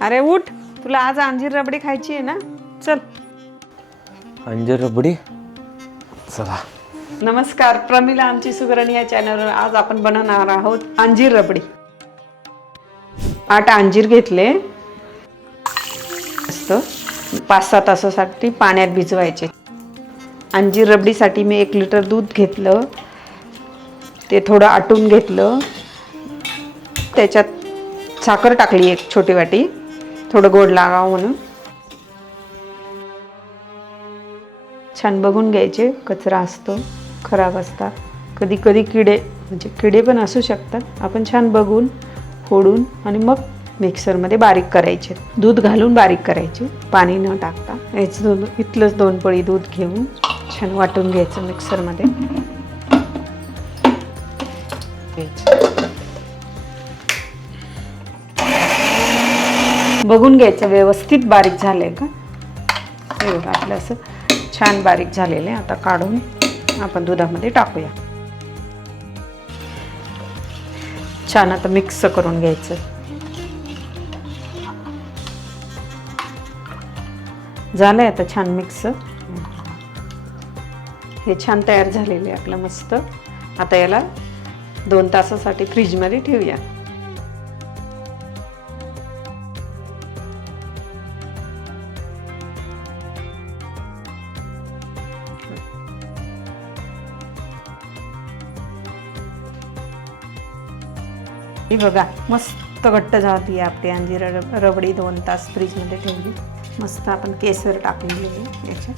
अरे उठ, तुला आज अंजीर रबडी खायची आहे ना? चल. अंजीर रबडी, चला. नमस्कार, प्रमिला आमची सुगरण या चॅनलवर आज आपण बनवणार आहोत अंजीर रबडी. 8 अंजीर घेतले, मस्त 5-6 तासासाठी पाण्यात भिजवायचे. अंजीर रबडीसाठी मी 1 लिटर दूध घेतलं, ते थोडं आटून घेतलं, त्याच्यात साखर टाकली 1 छोटी वाटी, थोडं गोड लागावं म्हणून. छान बघून घ्यायचे, कचरा असतो, खराब असतात, कधी कधी किडे पण असू शकतात. आपण छान बघून फोडून आणि मग मिक्सरमध्ये बारीक करायचे. दूध घालून बारीक करायचे, पाणी न टाकता. इथलंच 2 पळी दूध घेऊन छान वाटून घ्यायचं मिक्सरमध्ये. बघून घ्यायचं व्यवस्थित बारीक झालंय का. हे बघा, आपलं असं छान बारीक झालेलं आहे. आता काढून आपण दुधामध्ये टाकूया. छान आता मिक्स करून घ्यायचं. झालंय आता छान मिक्स. हे छान तयार झालेले आपलं मस्त. आता याला 2 तासासाठी फ्रीजमध्ये ठेवूया. ही बघा, मस्त घट्ट झाली आपली अंजीर रबडी. 2 तास फ्रीजमध्ये ठेवली. मस्त आपण केसर टाकलेली आहे याच्यात,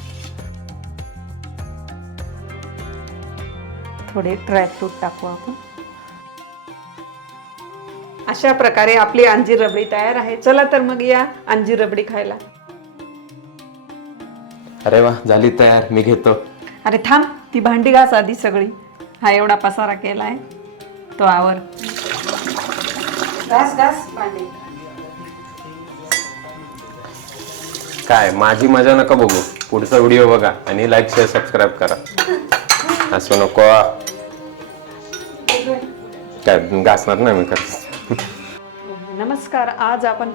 थोडे ड्रायफ्रूट टाकू आपण. अशा प्रकारे आपली अंजीर रबडी तयार आहे. चला तर मग या अंजीर रबडी खायला. अरे वा, झाली तयार, मी घेतो. अरे थांब, ती भांडी घास आधी सगळी. हा एवढा पसारा केलाय तो आवर. घास भांडी. काय माझी मजा नका बघू, पुढचा व्हिडिओ बघा आणि लाईक शेअर सबस्क्राईब करा. असं नको काय घासणार नाही मी. नमस्कार, आज आपण